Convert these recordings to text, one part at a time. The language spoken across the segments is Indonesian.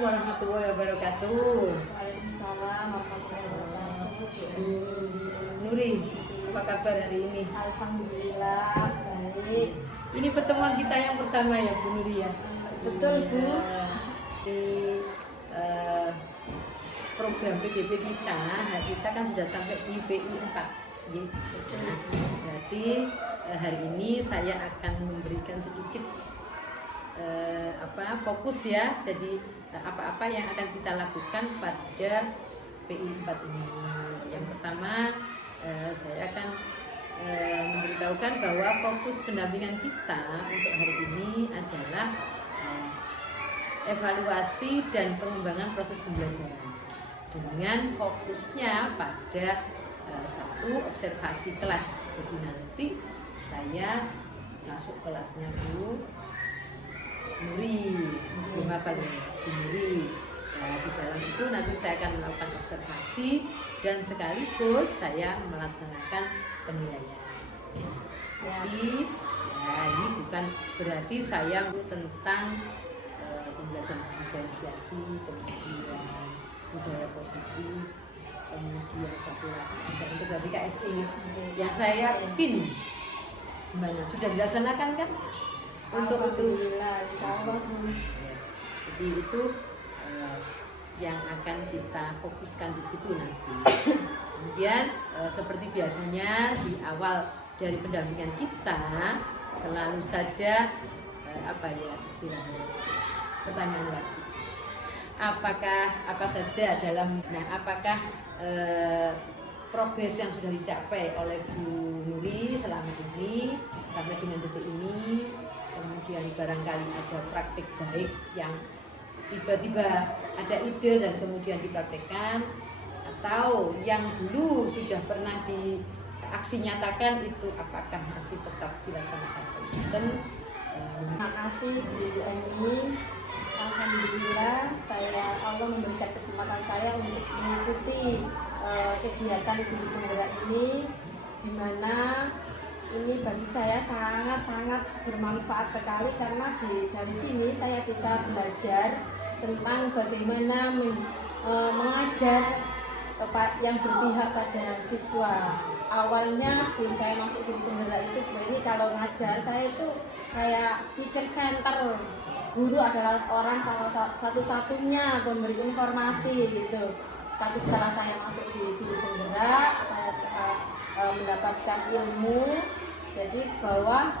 Warahmatullahi wabarakatuh. Waalaikumsalam warahmatullahi wabarakatuh. Nuri, apa kabar hari ini? Alhamdulillah baik. Ini pertemuan kita yang pertama ya Bu Nuri ya. Betul, Bu. Di program PGP kita kan sudah sampai di PI 4. Gitu. Berarti hari ini saya akan memberikan sedikit fokus ya. Jadi apa-apa yang akan kita lakukan pada PI 4 ini. Yang pertama saya akan memberitahukan bahwa fokus pendampingan kita untuk hari ini adalah evaluasi dan pengembangan proses pembelajaran dengan fokusnya pada satu, observasi kelas. Jadi nanti saya masuk kelasnya Bu Nuri, apa Bu Nuri. Nah, di dalam itu nanti saya akan melakukan observasi dan sekaligus saya melaksanakan penilaian. Jadi, ya ini bukan berarti saya tentang pembelajaran diferensiasi, kemudian budaya positif, kemudian satu lagi integrasi KSI yang saya yakin gimana sudah dilaksanakan kan untuk itu. Insyaallah. Jadi itu yang akan kita fokuskan di situ nanti. Kemudian seperti biasanya di awal dari pendampingan kita selalu saja istilahnya pertanyaan wajib. Apa saja apakah progres yang sudah dicapai oleh Bu Nuri selama ini sampai dengan detik ini, kemudian barangkali ada praktik baik yang tiba-tiba ada ide dan kemudian dipraktekkan, atau yang dulu sudah pernah diaksi nyatakan itu apakah masih tetap dilaksanakan konsisten. Terima kasih Bu Eni. Alhamdulillah Allah memberikan kesempatan saya untuk mengikuti kegiatan guru penggerak ini, di mana ini bagi saya sangat bermanfaat sekali karena dari sini saya bisa belajar tentang bagaimana mengajar yang berpihak pada siswa. Awalnya sebelum saya masuk guru penggerak itu, ini kalau ngajar saya itu kayak teacher center. Guru adalah orang satu-satunya pemberi informasi gitu. Tapi setelah saya masuk di guru penggerak, saya mendapatkan ilmu. Jadi bahwa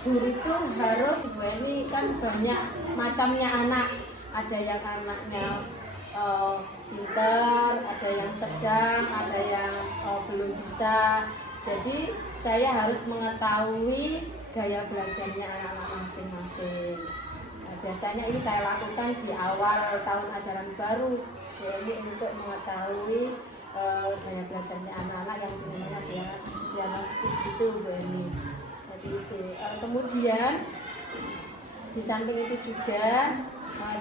guru itu harus, ini kan banyak macamnya anak. Ada yang anaknya pintar, ada yang sedang, ada yang belum bisa. Jadi saya harus mengetahui gaya belajarnya anak-anak masing-masing. Biasanya ini saya lakukan di awal tahun ajaran baru, jadi untuk mengetahui gaya belajarnya anak-anak yang dimana diagnostik itu Bu Eni. Jadi itu. Kemudian di samping itu juga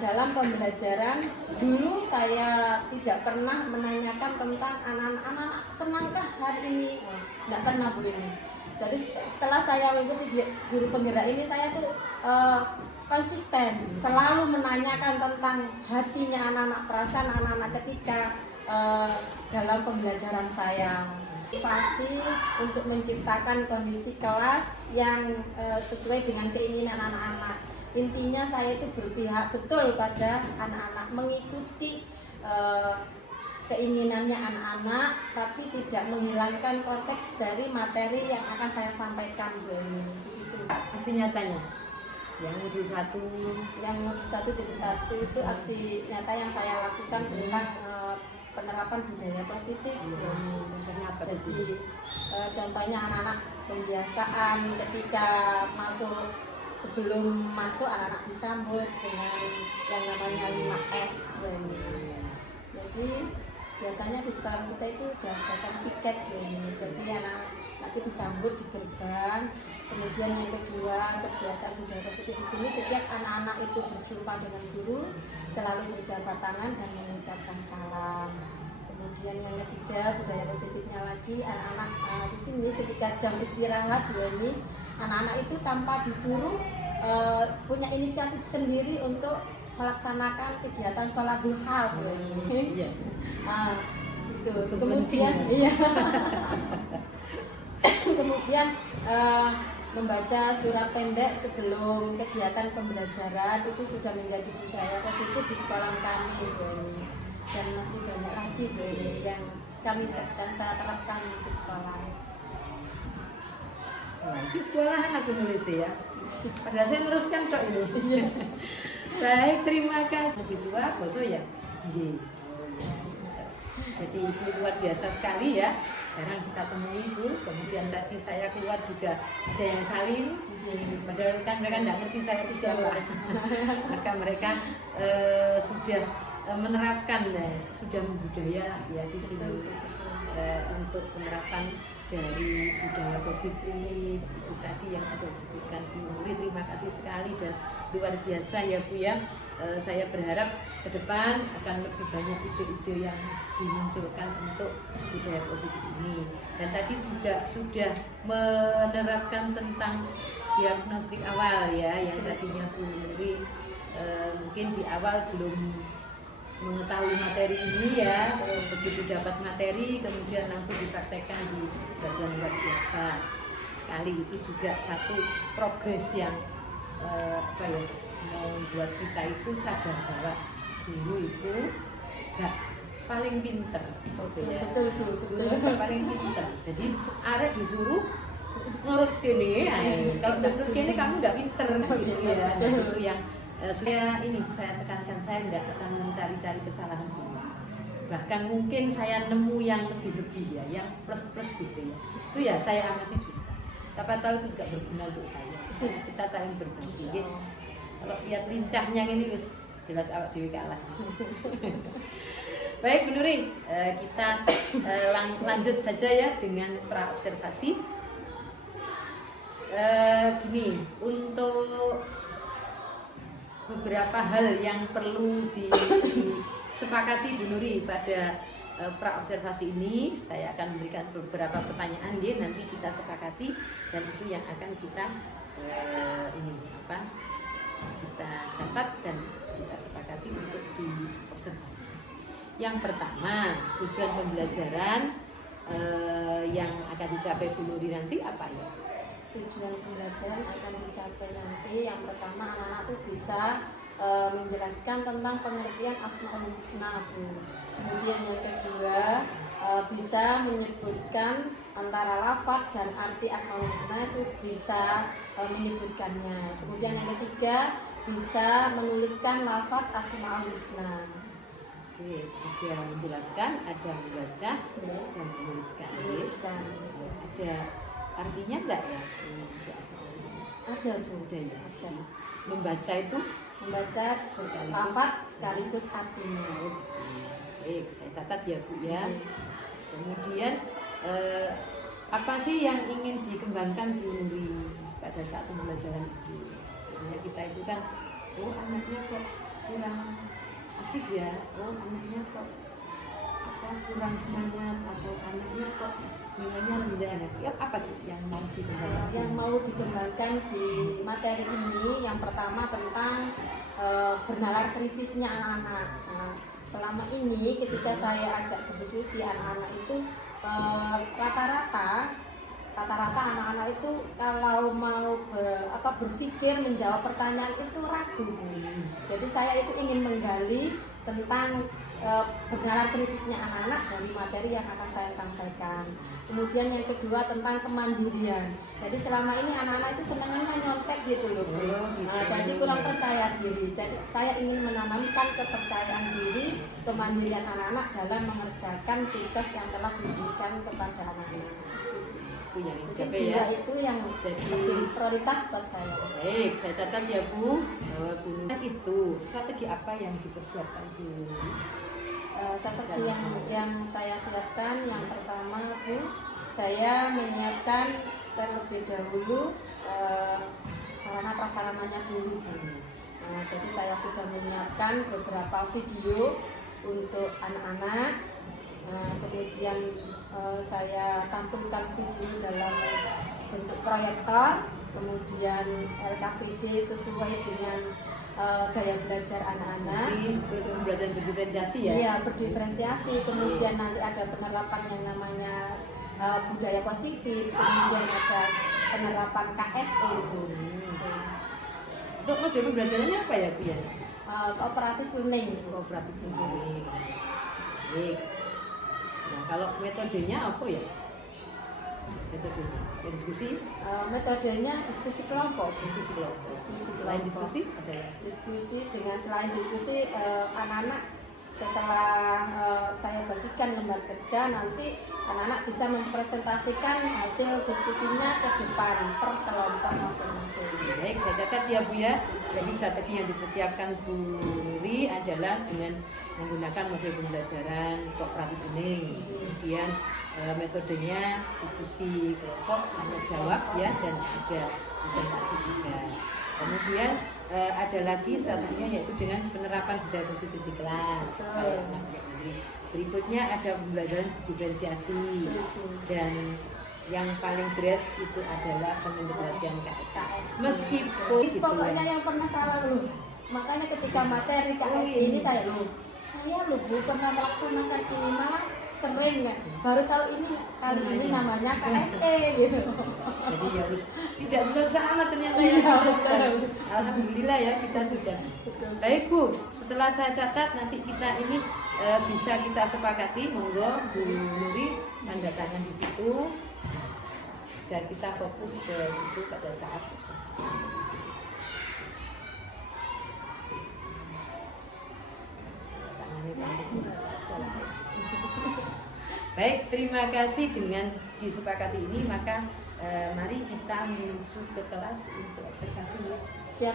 dalam pembelajaran dulu saya tidak pernah menanyakan tentang anak-anak senangkah hari ini, tidak pernah Bu Eni. Jadi setelah saya mengikuti guru penggerak ini, saya tuh konsisten selalu menanyakan tentang hatinya anak-anak, perasaan anak-anak ketika dalam pembelajaran saya. Motivasi untuk menciptakan kondisi kelas yang sesuai dengan keinginan anak-anak. Intinya saya itu berpihak betul pada anak-anak, mengikuti keinginannya anak-anak, tapi tidak menghilangkan konteks dari materi yang akan saya sampaikan Bu Eni. Begitu Aksi nyatanya yang modul 1 itu aksi nyata yang saya lakukan tentang penerapan budaya positif. Jadi contohnya anak-anak pembiasaan ketika sebelum masuk anak-anak disambut dengan yang namanya 5S. Jadi biasanya di sekolah kita itu udah datang tiket. Jadi anak nanti disambut di gerbang. Kemudian yang kedua, kebiasaan budaya positif di sini, setiap anak-anak itu berjumpa dengan guru selalu berjabat tangan dan mengucapkan salam. Kemudian yang ketiga, budaya positifnya lagi, anak-anak di sini ketika jam istirahat anak-anak itu tanpa disuruh punya inisiatif sendiri untuk melaksanakan kegiatan sholat duha, Bu. Iya. Itu. Maksud Kemudian, mencing. iya. Kemudian membaca surat pendek sebelum kegiatan pembelajaran itu sudah menjadi budaya positif di sekolah kami, Bu. Dan masih banyak lagi, Bu, yang saya terapkan di sekolah. Wah, itu sekolahan aku nulis ya. Padahal saya teruskan kok ini. Baik, terima kasih. Lebih tua, boso ya? Iya. Jadi itu luar biasa sekali ya. Jarang kita temui Bu. Kemudian tadi saya keluar juga ada yang salim. Padahal kan mereka nggak ngerti saya itu siapa. Maka mereka sudah menerapkan, sudah membudaya ya di sini untuk penerapan dari budaya positif itu tadi yang sudah disebutkan Bu Nuri. Terima kasih sekali dan luar biasa ya Bu ya. Saya berharap ke depan akan lebih banyak ide-ide yang dimunculkan untuk budaya positif ini. Dan tadi juga sudah menerapkan tentang diagnostik awal ya, yang tadinya Bu Nuri mungkin di awal belum mengetahui materi ini ya, begitu dapat materi kemudian langsung dipraktekkan di pelajaran luar biasa sekali. Itu juga satu progres yang membuat kita itu sadar bahwa guru itu gak paling pinter, Betul. gak paling pinter. Jadi arek disuruh nurut gini, kalau nggak nurut gini kamu nggak pinter gitu ya. Nah, itu yang saya tekankan, saya nggak akan mencari-cari kesalahan guru. Bahkan mungkin saya nemu yang lebih ya, yang plus gitu ya. Itu ya saya amati juga. Siapa tahu itu juga berguna untuk saya. Kita saling berbagi. Gitu. Kalau lihat lincahnya ini wis jelas awak dewi kalah. Baik Bu Nuri, kita lanjut saja ya dengan pra observasi. Gini, untuk beberapa hal yang perlu disepakati Bu Nuri pada pra observasi ini, saya akan memberikan beberapa pertanyaan ya, nanti kita sepakati dan itu yang akan kita kita catat dan kita sepakati untuk diobservasi. Yang pertama, tujuan pembelajaran yang akan dicapai Bu Nuri nanti apa ya? Tujuan pembelajaran akan dicapai nanti yang pertama anak-anak itu bisa menjelaskan tentang pengertian Asmaul Husna, Bu. Kemudian yang kedua bisa menyebutkan antara lafaz dan arti Asmaul Husna itu bisa menyebutkannya. Kemudian yang ketiga bisa menuliskan lafaz Asmaul Husna. Oke, ada menjelaskan, ada membaca, dan menuliskan. Ada artinya enggak ya? Ada Bu. Ada ya. Ada. Membaca itu membaca lafaz sekaligus artinya. Baik, saya catat ya Bu ya. Kemudian apa sih yang ingin dikembangkan Bu Nuri pada saat pembelajaran itu? Biasanya kita itu kan, oh anaknya kok kurang aktif ya, oh anaknya kok kurang semangat, atau anaknya kok nilainya rendah. Ya, apa yang mau dikembangkan? Yang mau dikembangkan di materi ini yang pertama tentang bernalar kritisnya anak-anak. Nah, selama ini ketika saya ajak berdiskusi anak-anak itu rata-rata anak-anak itu kalau mau berpikir menjawab pertanyaan itu ragu. Jadi saya itu ingin menggali tentang bernalar kritisnya anak-anak dari materi yang akan saya sampaikan. Kemudian yang kedua tentang kemandirian. Jadi selama ini anak-anak itu senangnya nyontek gitu loh. Jadi kurang percaya diri. Jadi saya ingin menanamkan kepercayaan diri, kemandirian anak-anak dalam mengerjakan tugas yang telah diberikan kepada anak-anak. Itu yang jadi prioritas buat saya. Baik, saya catat ya Bu. Bu itu strategi apa yang dipersiapkan Bu? Strategi yang saya siapkan yang pertama Bu, saya menyiapkan terlebih dahulu sarana prasarananya dulu Bu. Jadi saya sudah menyiapkan beberapa video untuk anak-anak. Kemudian saya tampilkan video dalam bentuk proyektor, kemudian LKPD sesuai dengan gaya belajar anak-anak. Jadi belajar berdiferensiasi ya? Iya, berdiferensiasi. Kemudian nanti ada penerapan yang namanya budaya positif, kemudian ada penerapan KSE. Untuk model pembelajarannya apa ya, Bu ya? Cooperative learning. Cooperative learning. Baik. Nah, kalau metodenya apa ya? Metodenya diskusi? Metodenya diskusi kelompok. Diskusi kelompok. Selain diskusi ada ya? Diskusi selain diskusi anak-anak setelah saya bagikan lembar kerja, nanti anak-anak bisa mempresentasikan hasil diskusinya ke depan per kelompok masing-masing. Baik, saya catat ya Bu ya. Jadi strategi yang dipersiapkan Bu Nuri adalah dengan menggunakan model pembelajaran cooperative learning. Kemudian metodenya diskusi kelompok, tanya jawab ya, dan ada presentasi juga. Kemudian ada lagi strateginya yaitu dengan penerapan budaya positif di kelas. Berikutnya ada pembelajaran diferensiasi, dan yang paling beres itu adalah pengintegrasian KS. Meskipun gitu pokoknya ya. yang pernah salah loh. Makanya ketika materi KS ini saya loh pernah melaksanakan ini, malah sering ya. Baru tahu ini kali ini namanya KSE gitu. Jadi ya harus tidak susah amat ternyata ya. Alhamdulillah ya kita sudah. Baik Bu, setelah saya catat nanti kita ini bisa kita sepakati, monggo Bu Nuri tanda tangan di situ dan kita fokus ke situ pada saat Baik, terima kasih. Dengan disepakati ini maka mari kita menuju ke kelas untuk observasi. Siap.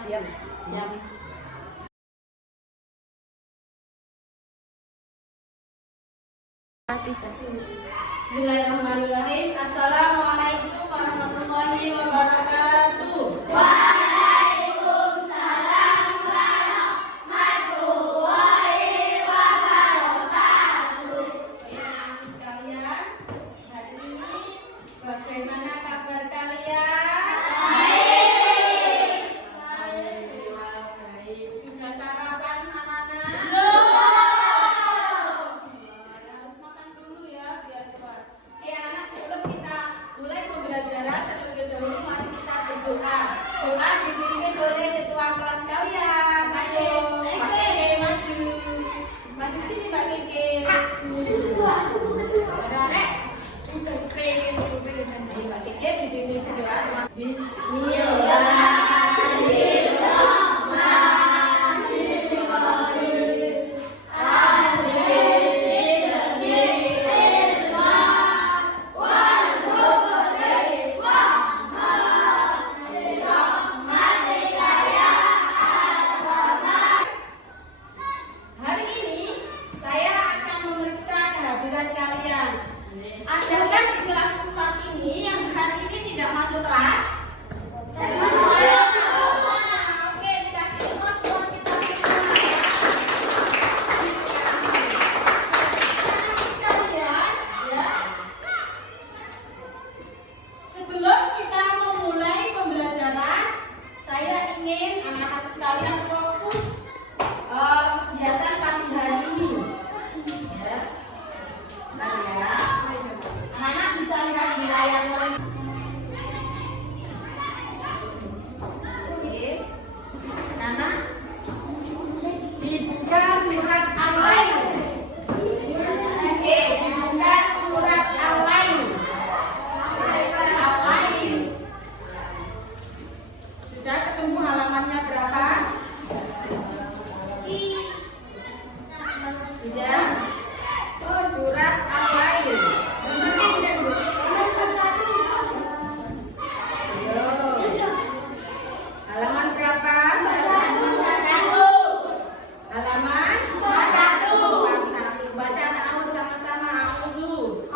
Bismillahirrahmanirrahim. Assalamualaikum warahmatullahi wabarakatuh. Waalaikumsalam warahmatullahi wabarakatuh. Ya, anak sekalian, hari ini bagaimana kabar kalian? Baik. Alhamdulillah baik. Sudah sarapan anak-anak? Harus makan dulu ya biar kuat. Oke anak, sebelum kita mulai pembelajaran terlebih dahulu mari kita berdoa. Doa dipimpin oleh ketua kelas kalian. Ayo, Mbak Keke maju. Maju sini Mbak Keke. Ayo Mbak Keke dipimpin doa. Bismillahirrahmanirrahim. Hari ini saya akan memeriksa kehadiran kalian. Adakah di kelas 4 ini yang hari ini tidak masuk kelas? Oke, dikasih semua suara kita semua. Anak sekalian, ya. Sebelum kita memulai pembelajaran, saya ingin anak-anak sekalian fokus kegiatan pagi hari ini. Ya. Bentar ya. Anak-anak bisa lihat di layar monitor. Oke. Anak dibuka surat Al-Lail. Oke, dibuka surat Al-Lail. Al-Lail. Sudah ketemu halamannya berapa? Sudah? Surat Al-Lail. Ayo. Halaman berapa? Halaman 41. Baca ta'awud sama-sama. A'udzu.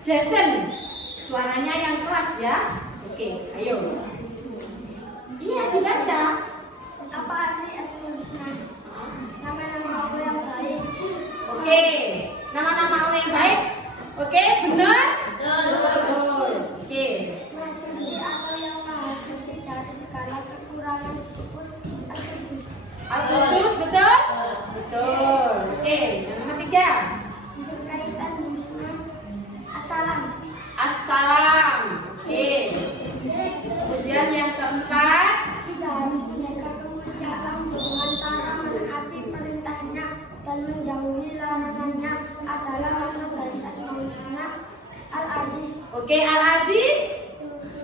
Jason, suaranya yang keras ya. Oke, ayo. Iya, dibaca. Apa arti Asmaul Husna? Nama-nama Allah yang baik. Oke, nama-nama Allah yang baik. Oke, benar? Betul. Oke. Maha suci atau yang maha suci dari segala kekurangan disebut Al-Qudus. Al-Qudus, betul? Betul. Oke, yang nomor 3. Berkaitan husna Assalam. Assalam. Oke. Kemudian yang keempat. Kita harus menjaga kemuliaan dengan cara menaati perintahnya dan menjauhi larangannya adalah makna dari Asmaul Husna Al-Aziz. Oke, Al-Aziz.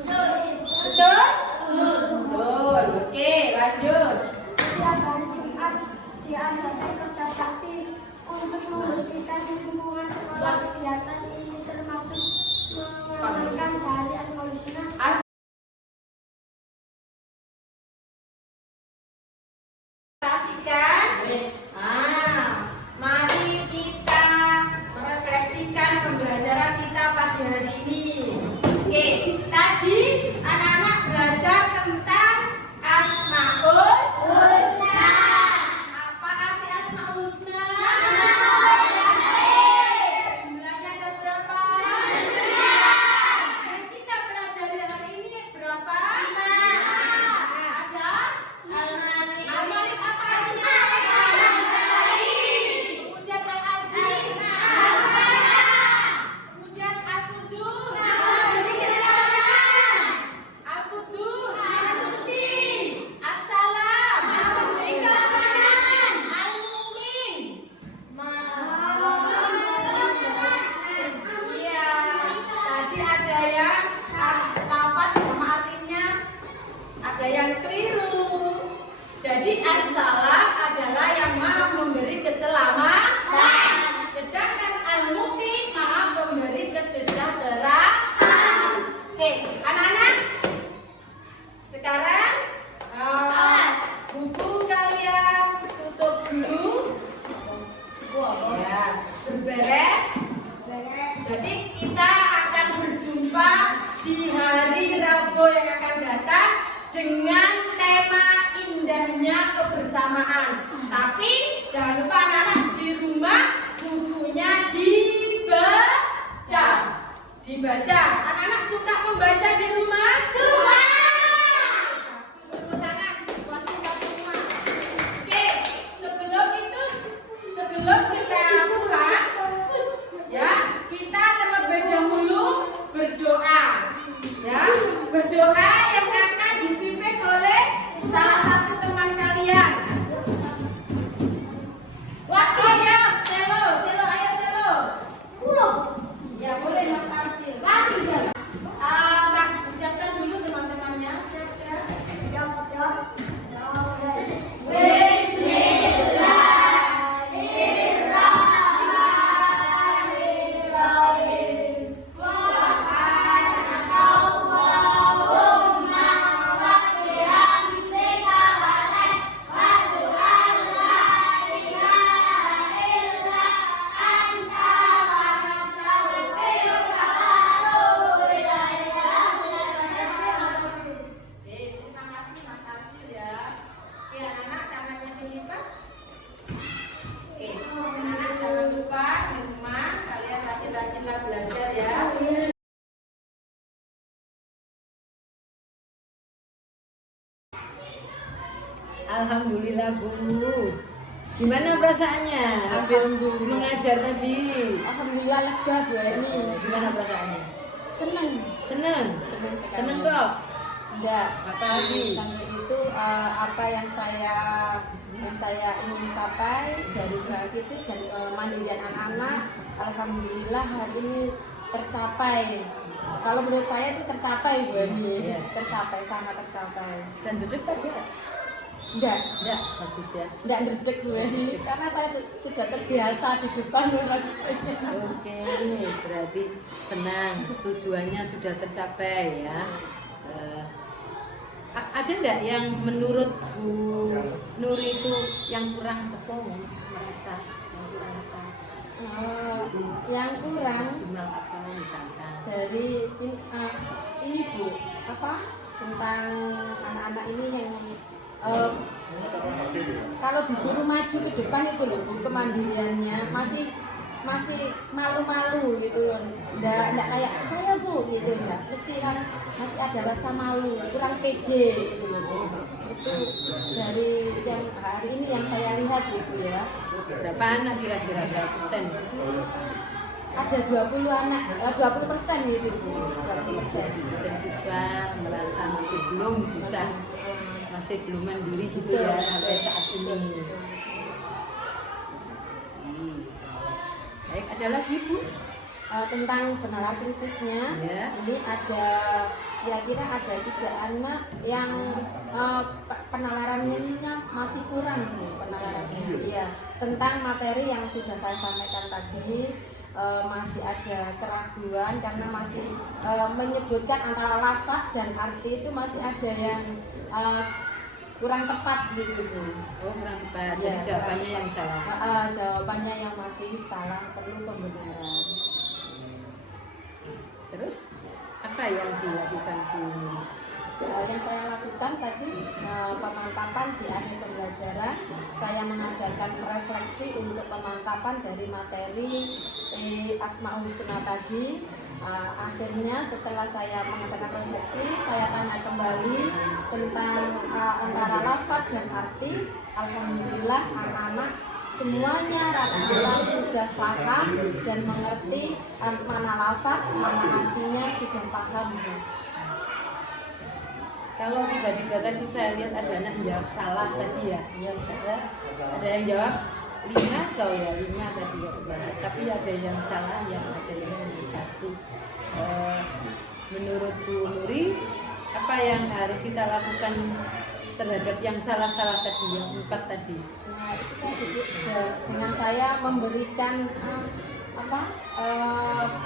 Betul? Betul. Oke, lanjut. Setiap hari Jumat diadakan kerja bakti untuk membersihkan lingkungan sekolah. Kegiatan ini termasuk mengamalkan dari Asmaul Husna. Mari kita merefleksikan pembelajaran kita pagi hari ini. Oke, tadi anak-anak belajar tentang Asmaul Husna. Apa arti Asmaul Husna? Jumlahnya ada berapa? Dan kita pelajari hari ini berapa? 5. Ada? Al-Malik apa artinya? Kemudian Al-Aziz. Kemudian Al-Qudus. Al-Qudus. Assalam. Al-Mumin. Iya. Tadi ada yang lafaz sama artinya ada yang keliru. Jadi assalam adalah yang maha memberi keselamatan. Sedangkan al-mumin maha memberi kesejahteraan. Oke, anak-anak. Sekarang buku kalian tutup dulu. Ya, berberes. Jadi kita akan berjumpa di hari Rabu yang akan datang dengan tema indahnya kebersamaan. Tapi jangan lupa anak-anak di rumah bukunya dibaca. Dibaca. Anak-anak suka membaca di rumah? Suka. Tepuk tangan buat kita semua. Oke, sebelum kita pulang, ya, kita terlebih dahulu berdoa. Ya, berdoa yang akan dipimpin oleh salah satu teman kalian. Waktu ya, selo, ayo selo. Ya boleh Mas Arsil. Lagi ya. Siapkan dulu teman-temannya. Siapkan. Terima kasih Mas Arsil ya. Oke anak-anak tangannya dilipat. Oke, anak-anak jangan lupa di rumah kalian rajin-rajinlah belajar ya. Alhamdulillah Bu. Gimana perasaannya habis Alhamdulillah. mengajar tadi? Alhamdulillah lega Bu ini. Gimana perasaannya? Seneng. Seneng? Sekali. Seneng Rob? Enggak. Apa lagi? Sampai itu apa yang saya ingin capai dari Grafitis dan mandirian anak-anak, alhamdulillah hari ini tercapai. Kalau menurut saya itu tercapai Bu ini. Iya. Tercapai, sangat tercapai. Dan duduk tadi? Enggak Bagus ya. enggak ngedek Bu ini karena saya sudah terbiasa di depan orang. Oke, berarti senang, tujuannya sudah tercapai ya. Ada nggak yang menurut Bu Nuri itu yang kurang tepung, merasa yang kurang apa? Yang kurang Maksimal apa misalkan? dari ini Bu, tentang anak-anak ini yang kalau disuruh maju ke depan itu loh Bu, kemandiriannya masih malu-malu gitu loh, nggak kayak saya Bu gitu, nggak, mesti masih ada rasa malu, kurang pede gitu loh Bu. Itu dari yang hari ini yang saya lihat gitu ya. Berapa anak kira-kira, berapa persen? Ada 20 anak, 20% gitu Bu, 20%. Persen siswa merasa masih belum bisa, masih belum mandiri gitu ya sampai saat ini. Baik, ada lagi Bu? Tentang penalaran kritisnya, Ya. ini ada kira-kira ada 3 anak yang penalarannya masih kurang Bu, penalarannya. Iya, tentang materi yang sudah saya sampaikan tadi. Masih ada keraguan karena masih menyebutkan antara lafaz dan arti itu masih ada yang kurang tepat gitu Bu. Oh, kurang tepat. Ya, Jadi jawabannya yang salah. Jawabannya yang masih salah, perlu pembenaran. Terus apa yang dilakukan Bu? Yang saya lakukan tadi pemantapan di akhir pembelajaran, saya mengadakan refleksi untuk pemantapan dari materi Asmaul Husna tadi. Akhirnya setelah saya mengadakan refleksi, saya tanya kembali tentang antara lafaz dan arti. Alhamdulillah anak-anak semuanya rata-rata sudah paham dan mengerti mana lafaz, mana artinya sudah paham. Kalau tiba-tiba tadi saya lihat ada anak yang jawab salah tadi ya, ada yang jawab 5 atau ya 5 tadi ya, tapi ada yang salah, yang ada yang hanya 1. Menurut Bu Nuri, apa yang harus kita lakukan terhadap yang salah-salah tadi, yang 4 tadi? Nah, itu tadi dengan saya memberikan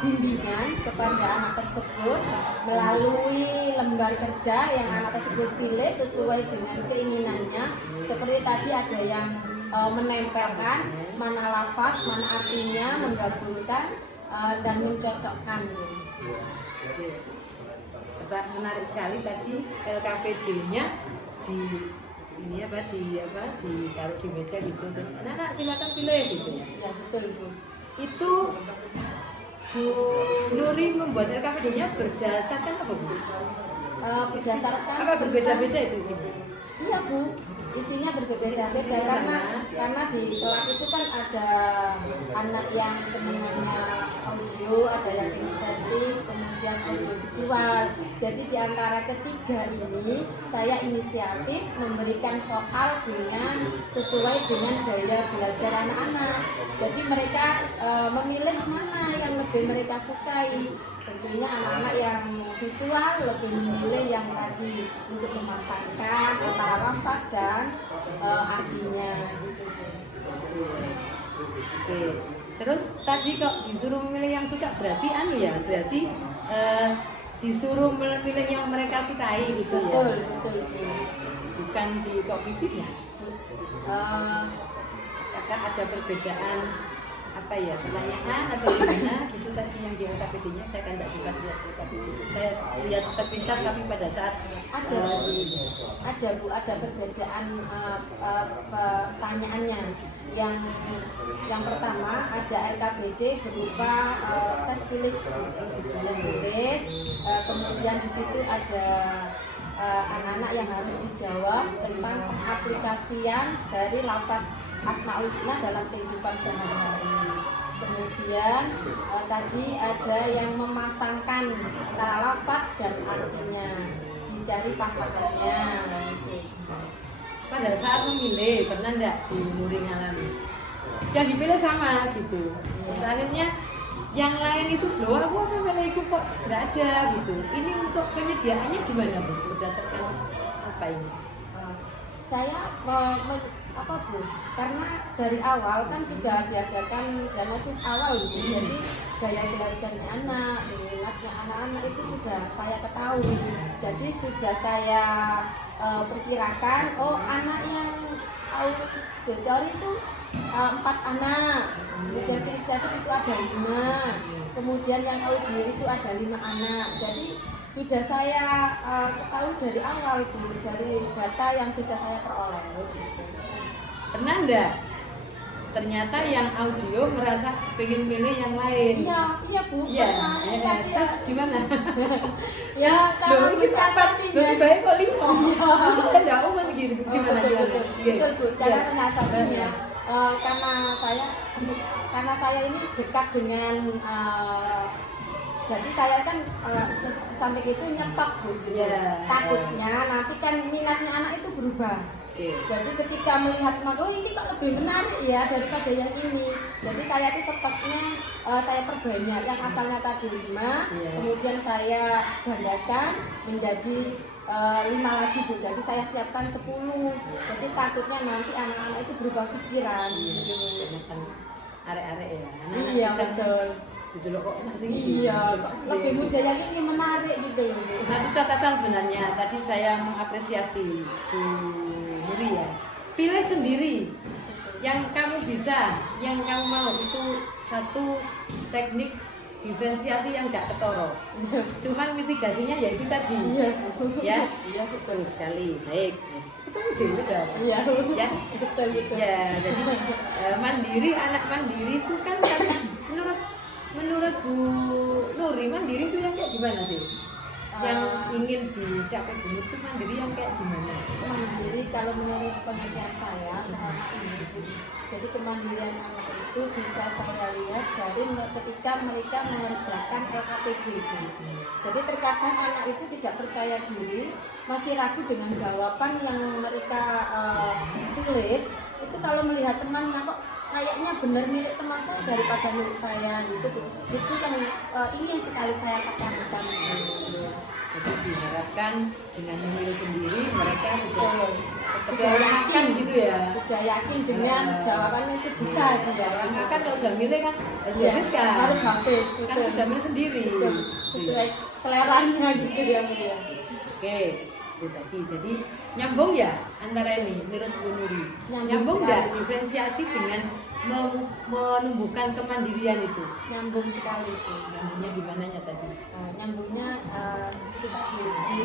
bimbingan kepada anak tersebut melalui lembar kerja yang anak tersebut pilih sesuai dengan keinginannya. Seperti tadi ada yang menempelkan mana lafaz, mana artinya, menggabungkan dan mencocokkan. Menarik sekali tadi LKPD-nya ditaruh di meja gitu, terus anak silakan pilih gitu ya. Ya betul Bu. Itu Bu Nuri membuat LKPD-nya berdasarkan apa Bu? Berdasarkan Apa berbeda-beda itu sih? Iya Bu, isinya berbeda-beda karena di kelas itu kan ada anak yang sebenarnya audio, ada yang estetik, kemudian audio visual. Jadi di antara ketiga ini saya inisiatif memberikan soal dengan sesuai dengan gaya belajar anak-anak. Jadi mereka memilih mana yang lebih mereka sukai. Tentunya anak-anak yang visual lebih memilih yang tadi untuk memasangkan antara lafaz dan artinya. Oke. Terus tadi kok disuruh memilih yang suka, berarti berarti disuruh memilih yang mereka sukai gitu ya. Betul. Bukan di kognitifnya. Karena ada perbedaan pertanyaan atau gimana gitu tadi yang di LKPD-nya. Saya kan tidak suka lihat LKPD. Saya lihat sepintas, tapi pada saat ada Bu, ada perbedaan pertanyaannya. Yang pertama ada LKPD berupa tes tulis, kemudian di situ ada anak-anak yang harus dijawab tentang pengaplikasian dari lafaz Asmaul Husna dalam kehidupan sehari-hari. Kemudian tadi ada yang memasangkan antara lafaz dan artinya, dicari pasangannya. Pada saat memilih, pernah enggak Bu Nuri ngalami? Yang dipilih sama gitu. Terus akhirnya yang lain itu, loh aku memilihku kok enggak ada gitu. Ini untuk penyediaannya gimana Bu? Berdasarkan apa ini? Saya Bu, karena dari awal kan sudah diadakan diagnosis awal Bu. Jadi gaya belajarnya anak, minatnya anak-anak itu sudah saya ketahui. Jadi sudah saya perkirakan, anak yang auditor itu 4 anak, kemudian kinestetik itu ada 5, kemudian yang audio itu ada 5 anak. Jadi sudah saya ketahui dari awal Bu, dari data yang sudah saya peroleh. Pernah enggak ternyata yang audio merasa pengen milih yang lain? Iya Bu. Iya. Pernah. Tadi Terus gimana? ya sama Loh, ini menyiasatinya. lebih baik kok 5. Maksudnya enggak umat gitu. Gimana betul, gimana? betul Bu. Cara Iya. menyiasatinya karena saya ini dekat dengan jadi saya kan sampai itu nyetok Bu. Iya. Takutnya nanti kan minatnya anak itu berubah. Oke. Jadi ketika melihat teman, oh ini kok lebih menarik ya daripada yang ini. Jadi saya itu stoknya saya perbanyak, yang asalnya tadi 5, kemudian saya gandakan menjadi 5 lagi Bu. Jadi saya siapkan 10. Jadi takutnya nanti anak-anak itu berubah pikiran. Kan arek-arek ya. Iya betul. Gitu loh kok enak sih. Iya, kok lebih muda yang ini menarik gitu loh Bu. Satu catatan sebenarnya tadi saya mengapresiasi Bu Nuri ya. Pilih sendiri yang kamu bisa, yang kamu mau. Itu satu teknik diferensiasi yang gak ketoro. Cuman mitigasinya ya itu tadi. Iya, Ya, iya betul. sekali. Baik. Ketemu juga. Iya, Ya. betul betul. Ya, jadi mandiri, anak mandiri itu kan menurut Bu Nuri, mandiri itu yang kayak gimana sih? Yang ingin dicapai Bu Nuri itu mandiri yang kayak gimana? Mandiri kalau menurut pengertian saya selama ini, jadi kemandirian anak itu bisa saya lihat dari ketika mereka mengerjakan LKPD. Jadi terkadang anak itu tidak percaya diri, masih ragu dengan jawaban yang mereka tulis. Itu kalau melihat temannya kok kayaknya benar milik teman saya daripada milik saya gitu. Itu yang ingin sekali saya katakan. Jadi diharapkan dengan memilih sendiri mereka sudah Sudah yakin gitu ya. Sudah yakin dengan jawabannya itu bisa dijawab. Kan kalau sudah milih kan Ya, habis kan. harus habis. Kan sudah milih sendiri. Betul. Sesuai seleranya gitu ya Bu ya. Oke, itu tadi. Jadi nyambung ya antara ini menurut Bu Nuri. Nyambung Nyambung nggak sekali. diferensiasi dengan menumbuhkan kemandirian itu? Nyambung sekali Bu. Nyambungnya gimana nya tadi? Nyambungnya kita di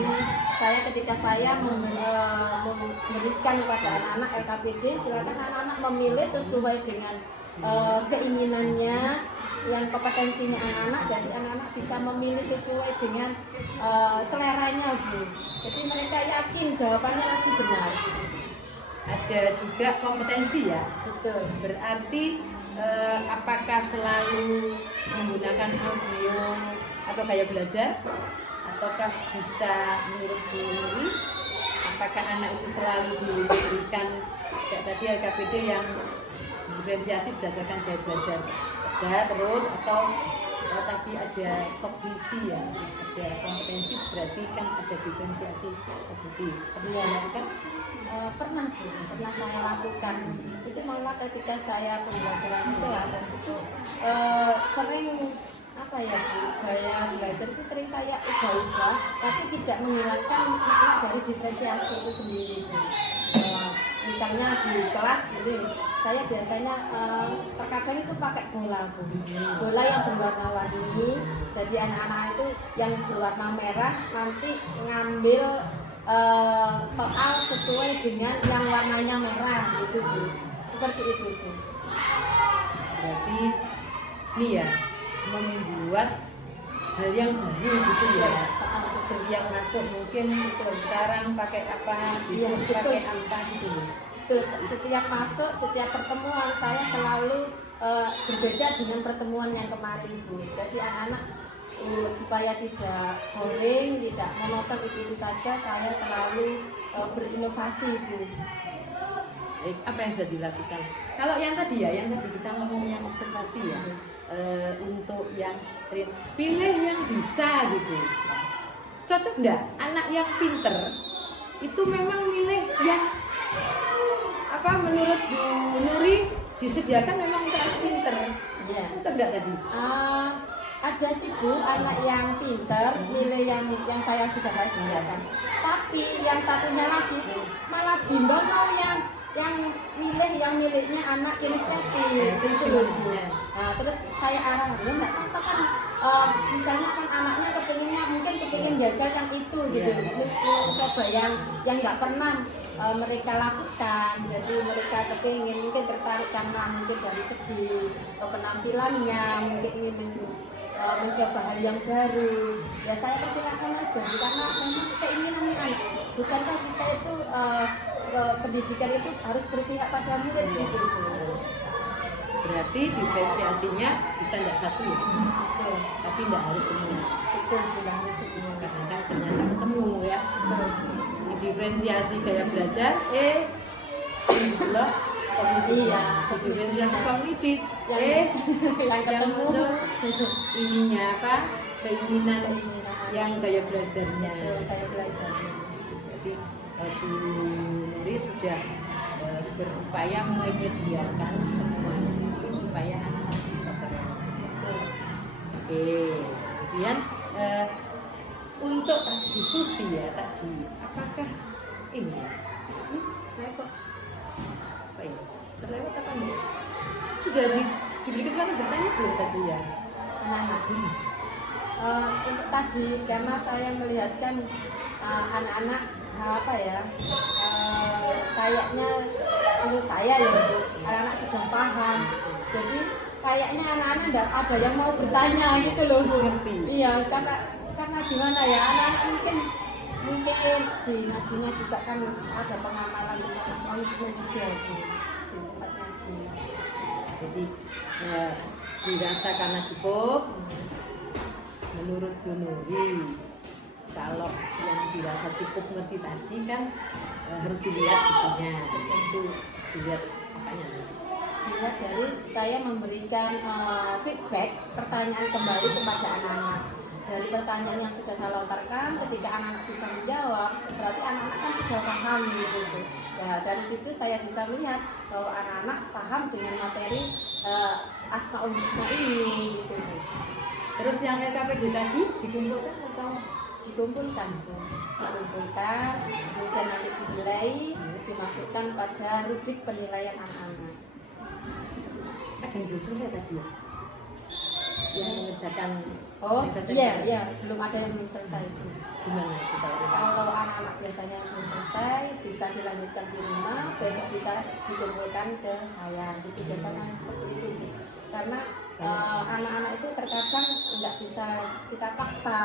saya ketika saya memberikan kepada anak-anak LKPD, silakan anak-anak memilih sesuai dengan keinginannya, yang kompetensinya anak-anak. Jadi anak-anak bisa memilih sesuai dengan seleranya Bu. Jadi mereka yakin jawabannya pasti benar. Ada juga kompetensi ya. Betul. Berarti apakah selalu menggunakan audio atau gaya belajar, ataukah bisa menurut Bu Nuri apakah anak itu selalu diberikan kayak tadi LKPD yang diferensiasi berdasarkan gaya belajar saja terus, atau tadi ada kognisi ya, ada kompetensi, berarti kan ada diferensiasi kognisi. Pernah melakukan? Pernah Bu, pernah saya lakukan. Itu malah ketika saya pembelajaran di kelas itu sering apa ya Bu, gaya belajar itu sering saya ubah-ubah, tapi tidak menghilangkan makna dari diferensiasi itu sendiri Bu. Misalnya di kelas gitu, saya biasanya terkadang itu pakai bola Bu. Bola yang berwarna-warni, jadi anak-anak itu yang berwarna merah nanti ngambil soal sesuai dengan yang warnanya merah gitu Bu. Seperti itu Bu. Berarti ini ya membuat hal yang baru gitu ya. Setiap masuk mungkin sekarang pakai apa, Iya, bisa betul. pakai apa gitu. Terus setiap masuk, setiap pertemuan saya selalu berbeda dengan pertemuan yang kemarin Bu. Jadi anak-anak supaya tidak boring, tidak monoton itu saja, saya selalu berinovasi Bu. Baik, apa yang sudah dilakukan? Kalau yang tadi ya, yang tadi kita ngomong yang observasi ya, untuk yang pilih yang bisa gitu. Cocok nggak anak yang pinter itu memang milih yang apa menurut Bu Nuri disediakan memang untuk anak pinter? Iya. Cocok nggak tadi? Ada sih Bu, anak yang pinter milih yang saya sudah saya sediakan. Tapi yang satunya lagi malah bimbang mau yang yang miliknya anak kinestetik gitu loh Bu. Nah, terus saya arahkan, enggak apa kan misalnya kan anaknya kepingin jajal yang itu gitu, coba yang nggak pernah mereka lakukan, jadi mereka kepingin mungkin tertarik karena mungkin dari segi penampilannya, mungkin ingin mencoba hal yang baru, ya saya persilakan aja karena memang keinginan anak. Bukankah kita itu pendidikan itu harus berpihak pada murid gitu. Berarti diferensiasinya bisa nggak satu ya? Betul. Tapi nggak harus semua. Betul, tidak harus semua. Kadang-kadang ternyata ketemu ya. Diferensiasi gaya belajar, Iya, diferensiasi kognitif, yang ketemu ininya apa? Keinginan yang gaya belajarnya. Gaya belajarnya. Jadi Bu Nuri sudah berupaya menyediakan semuanya itu supaya anak bisa terlalu. Oke, kemudian untuk diskusi ya tadi, apakah ini ya? Saya kok apa ya? Terlewat apa enggak? Sudah diberi kesempatan bertanya belum tadi ya? Anak-anak. Untuk tadi karena saya melihatkan anak-anak apa ya, kayaknya menurut saya ya Bu, anak-anak sudah paham. Jadi kayaknya anak-anak ada yang mau bertanya gitu loh Bu. Iya, karena gimana ya, anak-anak mungkin di ngajinya juga kan ada pengamalan dengan Islam juga Bu, di tempat ngaji. Jadi dirasa karena cukup. Menurut Bu Nuri, kalau yang dirasa cukup ngerti tadi kan harus dilihat bukunya, tentu dilihat apanya. Dilihat dari saya memberikan feedback, pertanyaan kembali kepada anak-anak. Dari pertanyaan yang sudah saya lontarkan, ketika anak-anak bisa menjawab, berarti anak-anak kan sudah paham gitu. Ya, dari situ saya bisa melihat bahwa anak-anak paham dengan materi Asmaul Husna ini gitu. Terus yang LKPD tadi dikumpulkan atau dikumpulkan, kemudian nanti dinilai, dimasukkan pada rubrik penilaian anak-anak. Ada yang belum selesai tadi ya? Yang mengerjakan iya, belum ada yang belum selesai. Gimana kita kalau anak-anak biasanya yang belum selesai bisa dilanjutkan di rumah, besok bisa dikumpulkan ke saya. Itu biasanya seperti itu. Karena anak-anak itu terkadang nggak bisa kita paksa,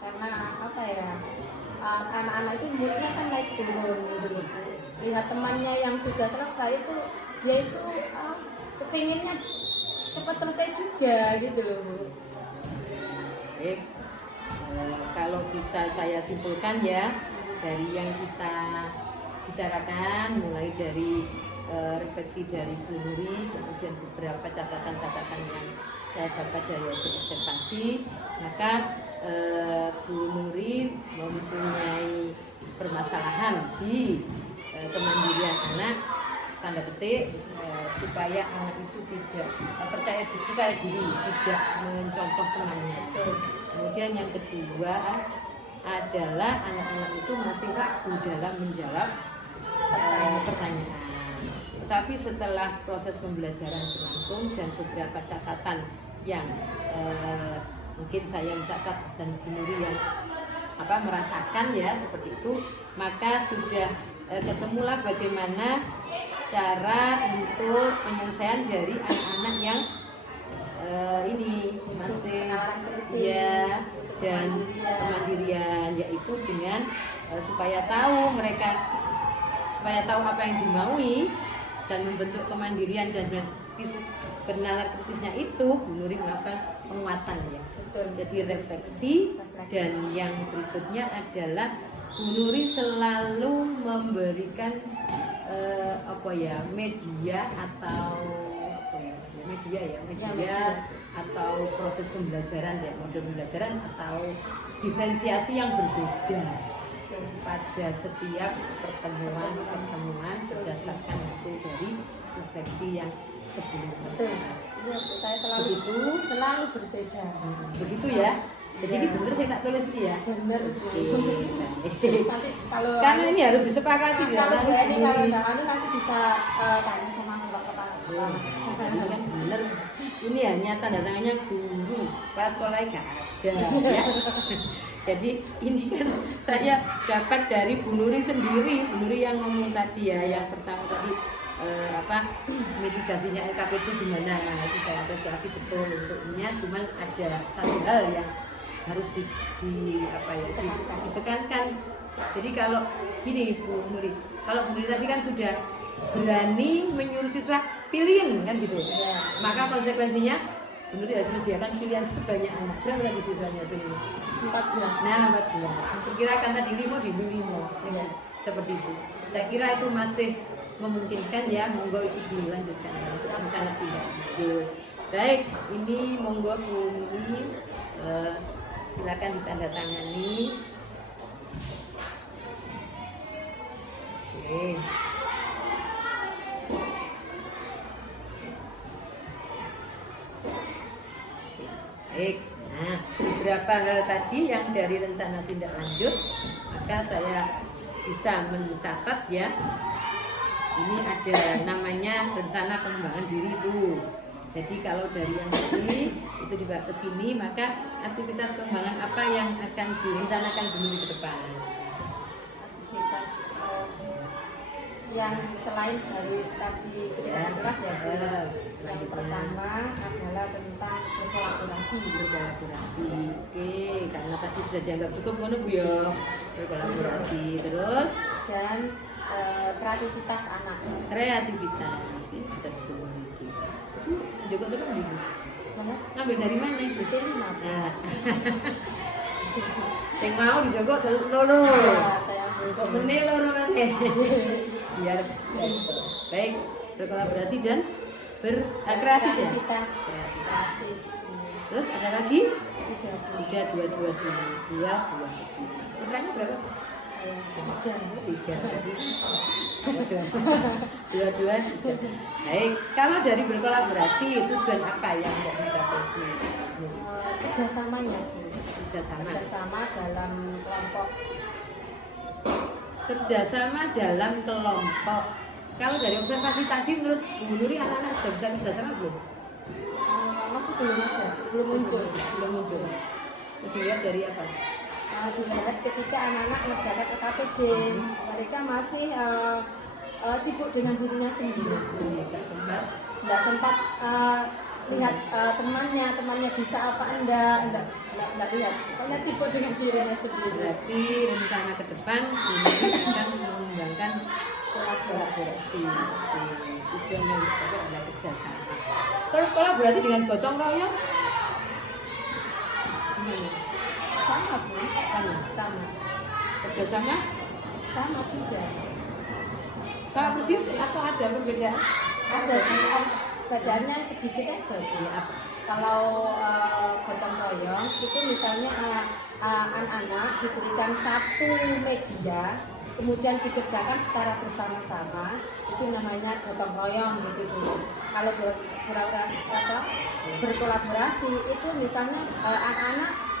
karena apa ya, anak-anak itu moodnya kan naik turun gitu. Lihat temannya yang sudah selesai itu, dia itu kepinginnya cepat selesai juga gitu loh Bu. Oke, kalau bisa saya simpulkan ya dari yang kita bicarakan, mulai dari refleksi dari Bu Nuri, kemudian beberapa catatan-catatan yang saya dapat dari hasil observasi, maka Bu Nuri mempunyai permasalahan di kemandirian anak, tanda petik, supaya anak itu tidak percaya diri, tidak mencontoh temannya. Kemudian yang kedua adalah anak-anak itu masih ragu dalam menjawab pertanyaan. Tetapi setelah proses pembelajaran berlangsung dan beberapa catatan yang mungkin saya mencatat dan Bu Nuri yang merasakan ya seperti itu, maka sudah ketemulah bagaimana cara untuk penyelesaian dari anak-anak yang ini masih ya dan kemandirian, yaitu dengan supaya tahu apa yang dimaui dan membentuk kemandirian dan bernalar kritisnya itu, Bu Nuri melakukan penguatan ya. Betul. Jadi refleksi dan yang berikutnya adalah Bu Nuri selalu memberikan media atau media atau proses pembelajaran ya, model pembelajaran atau diferensiasi yang berbeda pada setiap pertemuan berdasarkan hasil dari refleksi yang sebelumnya. Betul. Ya, saya selalu berbeda. Begitu ya. Jadi ini bener saya tak tulis dia. Bener. Oke. Nanti kalau Karena ini harus disepakati ya. kalau Bu Eni kalau nggak anu nanti bisa tanya sama kepala sekolah. Ini kan bener. Ini hanya tanda tangannya guru. Kelas sekolah nggak ada. Ya. Jadi ini kan saya dapat dari Bu Nuri sendiri. Bu Nuri yang ngomong tadi ya, yang pertama tadi mitigasinya LKP itu gimana. Nah, itu saya apresiasi betul untuknya. Cuman ada satu hal yang harus ditekankan. Jadi kalau gini Bu Nuri, kalau Bu Nuri tadi kan sudah berani menyuruh siswa pilihin kan gitu. Ya. Maka konsekuensinya Bu Nuri harus menyediakan pilihan sebanyak anak. Berapa lagi siswanya sini? 14. Nah, 14. Perkirakan tadi 5 di 5 ya. Seperti itu. Saya kira itu masih memungkinkan ya, monggo itu dilanjutkan rencana tindak lanjut. Baik, ini monggo Bu Nuri, silakan ditandatangani. Oke. Baik, nah beberapa hal tadi yang dari rencana tindak lanjut, maka saya bisa mencatat ya. Ini ada namanya rencana pengembangan diri itu. Jadi kalau dari yang ini itu dibawa ke sini, maka aktivitas pengembangan apa yang akan direncanakan dulu ke depan? Aktivitas yang selain dari tadi kita kelas ya Bu. Yang pertama adalah tentang berkolaborasi. Oke, karena tadi sudah dianggap cukup mana Bu ya, berkolaborasi. Terus dan kreativitas anak. Kreativitas. Betul. Joko itu kan ibu. Mana? Ngambil dari mana? Dipilih Nah. Sing mau dijogok loro. Ya, saya ambil Kok meneh loro maneh. Biar baik berkolaborasi dan kreativitas. Kreatif. Terus ada lagi? 3 2 putranya berapa? saya 2. Baik, kalau dari berkolaborasi tujuan apa yang mau dicapai? kerjasamanya Bu. Kerjasama. Kerjasama dalam kelompok. Kerjasama dalam kelompok. Kalau dari observasi tadi menurut Bu Nuri anak-anak sudah bisa kerjasama belum? Masih belum ada, belum muncul. Dilihat dari apa? Dilihat ketika anak-anak menjalankan KPD, mereka masih sibuk dengan dirinya sendiri. Nggak sempat lihat temannya bisa apa enggak lihat. Pokoknya sibuk dengan dirinya sendiri. Berarti rencana ke depan ini akan mengembangkan kolaborasi. Tujuannya adalah kerjasama. Kalau kolaborasi dengan gotong royong, gimana? Sama Bu, Sama. Kerjasama sama juga. sama persis atau ada perbedaan? Ada sih, badannya sedikit aja Bu. Apa? Kalau gotong royong itu misalnya anak-anak diberikan satu media, kemudian dikerjakan secara bersama-sama, itu namanya gotong royong gitu Bu. Kalau berkolaborasi itu misalnya anak-anak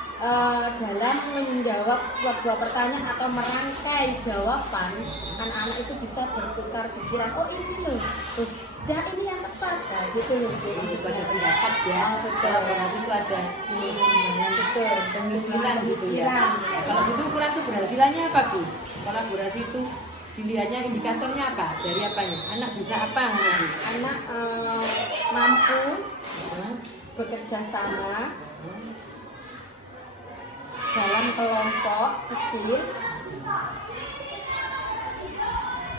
dalam menjawab sebuah pertanyaan atau merangkai jawaban, anak-anak itu bisa bertukar pikiran, oh ini loh, ini yang tepat, nah, gitu loh. Masih pada pendapat ya. Kolaborasi itu ada pemikiran gitu ya. Kalau gitu ukuran keberhasilannya apa Bu? Kolaborasi itu dilihatnya indikatornya apa? Dari apanya? Anak bisa apa Bu? Anak mampu bekerja sama dalam kelompok kecil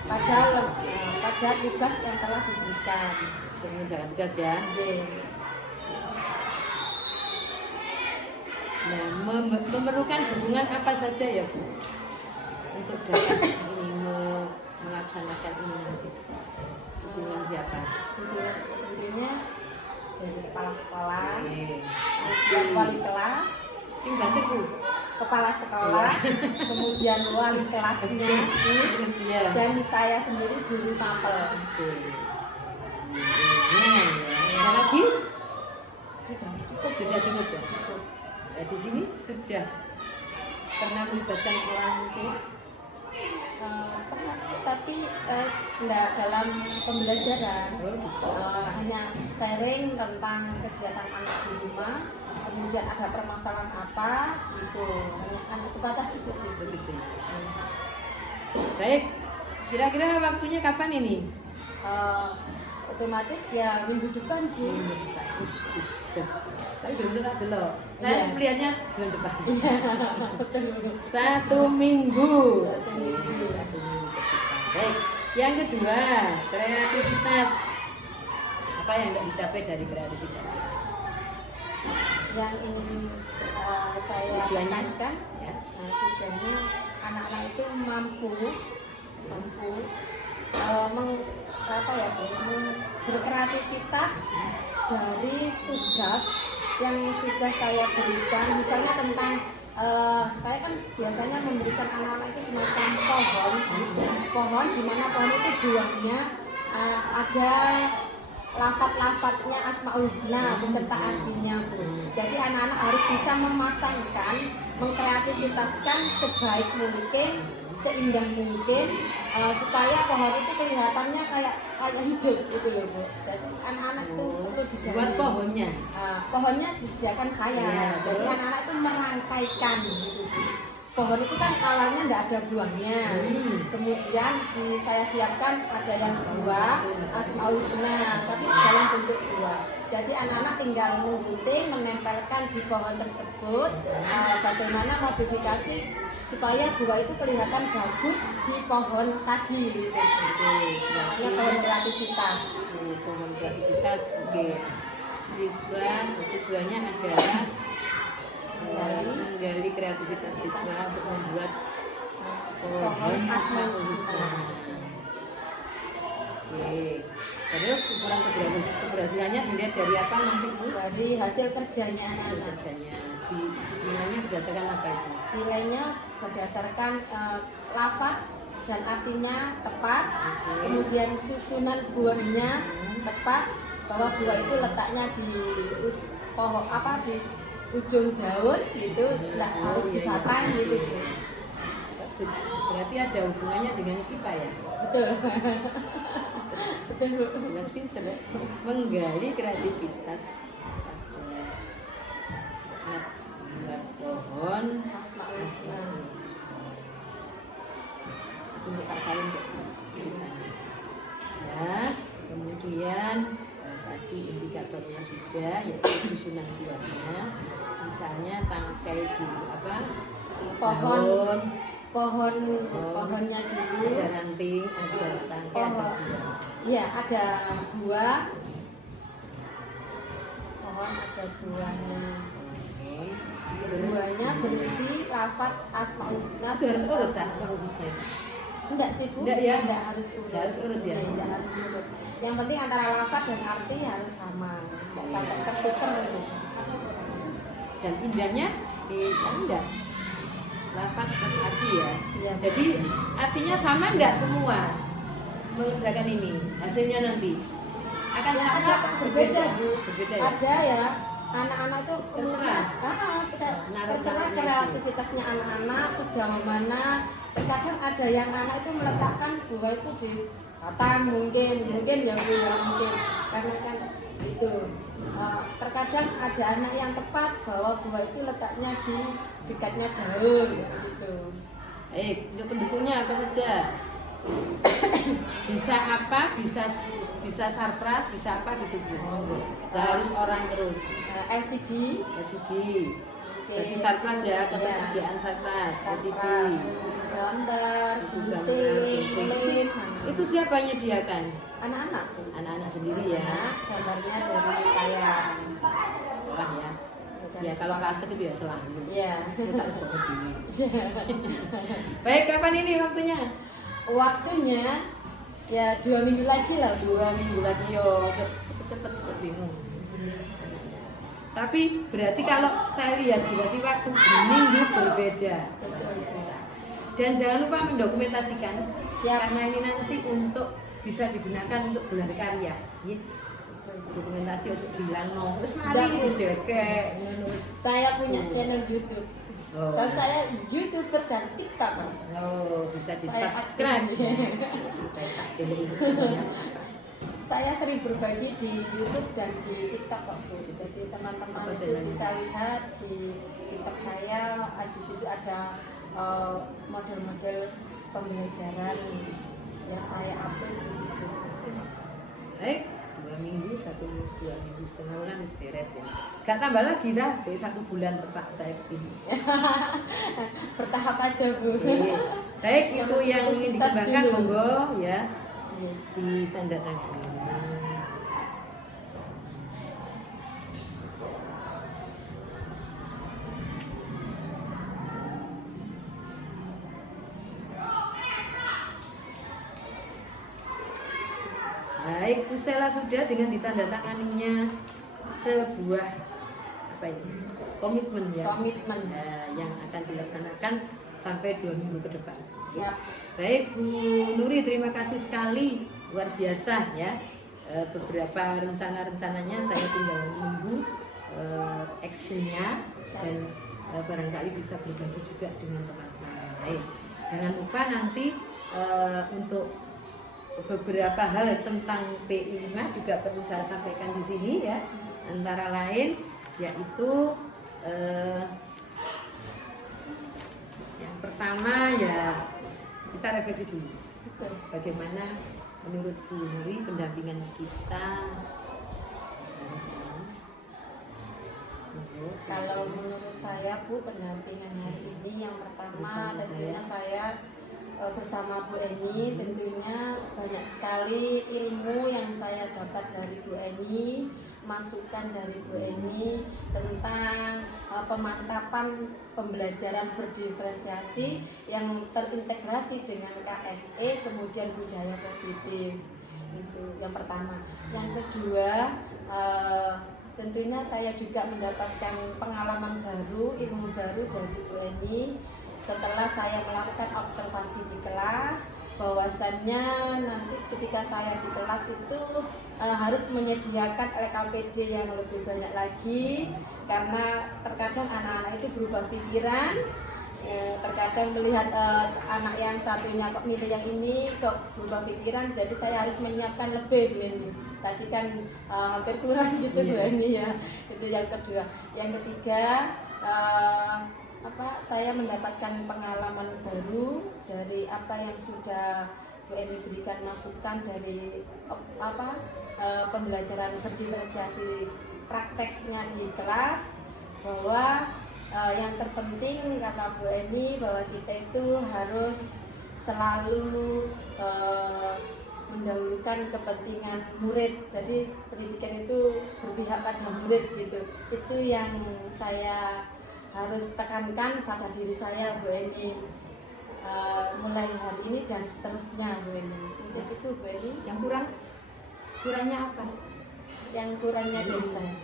pada tugas yang telah diberikan. Mengerjakan tugas ya. Nah, memerlukan dukungan apa saja ya Bu untuk dapat ini melaksanakan ini nanti? Dukungan siapa? Tentunya dari kepala sekolah, Oke. kemudian wali kelas, Sing bantu Bu. kepala sekolah, kemudian wali kelasnya, Terus ya. dan saya sendiri guru mapel. Oke. Nah, ada lagi? Sudah Sudah cukup ya? cukup. di sini sudah pernah melibatkan orang tua? Pernah sih, tapi enggak dalam pembelajaran. Oh, gitu. Hanya sharing tentang kegiatan anak di rumah, kemudian ada permasalahan apa gitu, hanya sebatas itu sih. Begitu. Baik, kira-kira waktunya kapan ini? Otomatis ya minggu depan Bu. Tapi belum dekat dulu. Saya Iya. melihatnya bulan depan. Iya, betul. 1 minggu. 1 minggu. 1 minggu ke depan. Baik, yang kedua, kreativitas. Apa yang tidak dicapai dari kreativitas? Yang ingin saya Tujuannya? tekankan, Ya. tujuannya anak-anak itu mampu berkreativitas dari tugas yang sudah saya berikan. Misalnya tentang saya kan biasanya memberikan anak-anak itu semacam pohon di mana pohon itu buahnya ada lafaz-lafaznya Asmaul Husna beserta artinya Bu. Jadi anak-anak harus bisa memasangkan, mengkreativitaskan sebaik mungkin, seindah mungkin, supaya pohon itu kelihatannya kayak hidup gitu loh Bu. Jadi anak-anak itu perlu digali. Buat pohonnya. Pohonnya disediakan saya. Ya, Jadi terus? anak-anak itu merangkaikan gitu Bu. Pohon itu kan awalnya tidak ada buahnya, kemudian saya siapkan ada yang buah Asmaul Husna, tapi dalam bentuk buah. Jadi anak-anak tinggal menggunting, menempelkan di pohon tersebut, bagaimana modifikasi supaya buah itu kelihatan bagus di pohon tadi. Ini pohon kreativitas. Pohon kreativitas. Oke. Siswa tujuannya adalah menggali kreativitas siswa untuk membuat pohon Asmaul Husna. Oke. Terus ukuran keberhasilannya dilihat dari apa nanti Bu? Dari hasil kerjanya anak-anak. Kerjanya. Nilainya berdasarkan apa itu? Nilainya berdasarkan lafaz dan artinya tepat, kemudian susunan buahnya tepat, bahwa buah itu letaknya di pohon di ujung daun gitu, nggak harus di batang gitu. Berarti ada hubungannya dengan IPA ya? Betul. Betul Bu. Jelas pinter ya. Menggali kreativitas saat buat pohon Asmaul Husna. untuk Kak Salim misalnya. Ya, kemudian tadi indikatornya sudah, yaitu susunan buahnya. Misalnya tangkai dulu pohonnya dulu, ada ranting, ada tangkai, ada buah. Iya, ada buah. Pohon ada buahnya. Buahnya berisi lafaz Asmaul Husna. Itu harus urut kan sama Husna? Enggak sih Bu, Enggak ya? Enggak harus urut. Enggak harus urut ya? Enggak harus urut. Yang penting antara lafaz dan arti harus sama. Enggak sampai tertukar gitu. Dan indahnya enggak lafaz plus arti ya. Iya. Jadi artinya sama enggak semua mengerjakan ini hasilnya nanti akan Ya, sama ada apa berbeda Bu. berbeda ya. Ada ya anak-anak itu Terserah. terserah kreativitasnya anak-anak sejauh mana. Terkadang ada yang anak itu meletakkan buah itu di batang mungkin ya Bu ya mungkin karena kan itu terkadang ada anak yang tepat bahwa buah itu letaknya di dekatnya daun gitu. Untuk pendukungnya apa saja? Bisa apa? Bisa sarpras, bisa apa gitu Bu. Nggak harus orang terus. LCD. Jadi sarpras ya, ketersediaan sarpras, LCD. Gambar, Gambar, gunting, gunting. lem. Itu siapa yang menyediakan? Anak-anak. Anak-anak sendiri ya. Gambarnya dari saya. Sekolah ya. Ya kalau kaset itu ya selalu. Iya. Kita udah begini. Baik, kapan ini waktunya? Waktunya ya 2 minggu lagi lah Bu. 2 minggu lagi yo, cepet bingung. Tapi berarti kalau saya lihat durasi waktu minggu berbeda. Dan jangan lupa mendokumentasikan. Siap. Karena ini nanti untuk bisa digunakan untuk gelar karya. Gitu. Dokumentasi harus dilano. Wis Ndak, mari Bu. didekek ngono wis. Saya punya channel YouTube. Oh. Dan saya YouTuber dan TikToker. Oh, bisa Saya di-subscribe. aktif. Kayak tak pilih itu semuanya. Saya sering berbagi di YouTube dan di TikTok kok Bu. Jadi teman-teman Apa itu channelnya? bisa lihat di TikTok saya. Di situ ada model-model pembelajaran yang saya upload di situ. Baik, 2 minggu, 2 minggu setengah bulan wis beres ya. Gak tambah lagi dah, dari 1 bulan tepat saya kesini. Bertahap aja Bu. Oke. Baik, itu yang ingin Sukses dikembangkan dulu. monggo ya Iya. di tanda tangan. Baik, Pusela sudah dengan ditandatanganinya sebuah apa ini? Komitmen ya. Komitmen. Yang akan dilaksanakan sampai 2 minggu ke depan. Siap. Baik Bu Nuri, terima kasih sekali, luar biasa ya. Beberapa rencana-rencananya saya tinggal menunggu actionnya dan barangkali bisa berbagi juga dengan teman-teman yang lain. Jangan lupa nanti untuk beberapa hal tentang PI5 juga perlu saya sampaikan di sini ya. Antara lain yaitu yang pertama ya kita refleksi dulu. Betul. Bagaimana menurut Bu Nuri pendampingan kita? Kalau menurut saya Bu, pendampingan hari ini yang pertama Bersama tentunya saya bersama Bu Eni, tentunya banyak sekali ilmu yang saya dapat dari Bu Eni, masukan dari Bu Eni tentang pemantapan pembelajaran berdiferensiasi yang terintegrasi dengan KSE kemudian budaya positif. Itu yang pertama. Yang kedua, tentunya saya juga mendapatkan pengalaman baru, ilmu baru dari Bu Eni setelah saya melakukan observasi di kelas, bahwasannya nanti ketika saya di kelas itu harus menyediakan LKPD yang lebih banyak lagi, karena terkadang anak-anak itu berubah pikiran. Terkadang melihat anak yang satunya kok milih yang ini kok berubah pikiran, jadi saya harus menyiapkan lebih Bu Eni. Tadi kan hampir kurang gitu Bu Eni ya. Itu yang kedua. Yang ketiga, saya mendapatkan pengalaman baru dari apa yang sudah Bu Eni berikan masukan dari pembelajaran berdiferensiasi prakteknya di kelas, bahwa yang terpenting kata Bu Eni bahwa kita itu harus selalu mendahulukan kepentingan murid. Jadi pendidikan itu berpihak pada murid gitu. Itu yang saya harus tekankan pada diri saya Bu Eni, mulai hari ini dan seterusnya Bu Eni. Untuk itu Bu Eni. Yang kurangnya apa? Yang kurangnya dari saya.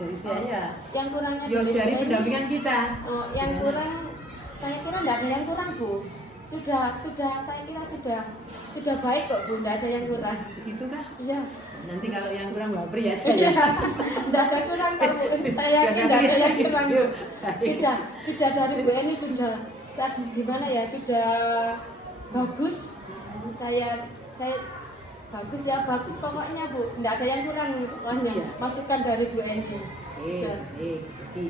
Dari saya. Yang kurangnya Dari Bu Eni. pendampingan kita. Yang kurang, saya kira tidak ada yang kurang Bu. Sudah saya kira sudah baik kok Bu, tidak ada yang kurang. Begitu kah? Iya. Nanti kalau yang kurang wabri ya saya. Tidak ada kurang kalau saya tidak ada yang kurang Bu. Sudah dari Bu Eni sudah gimana ya, sudah bagus. Saya bagus ya, bagus pokoknya Bu. Tidak ada yang kurang pokoknya. Iya. Masukan dari Bu Eni. Jadi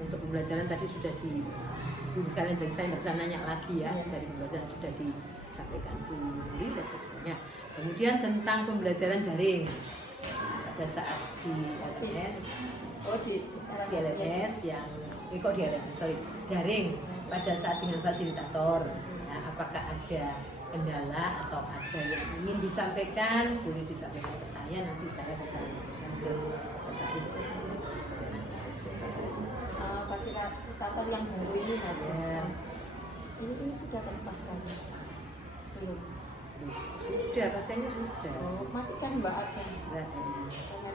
untuk pembelajaran tadi sudah sekalian, jadi saya tidak usah nanya lagi ya. Dari pembelajaran sudah disampaikan Bu Nuri dan prosesnya. Kemudian tentang pembelajaran daring pada saat di LMS, di LMS yang daring pada saat dengan fasilitator. Nah, apakah ada kendala atau ada yang ingin disampaikan, boleh disampaikan ke saya, nanti saya bisa sampaikan ke fasilitator yang baru ini ada. Ini sudah terlepaskan belum? Sudah, pastinya sudah. Matikan Mbak aja. Sudah. Jangan.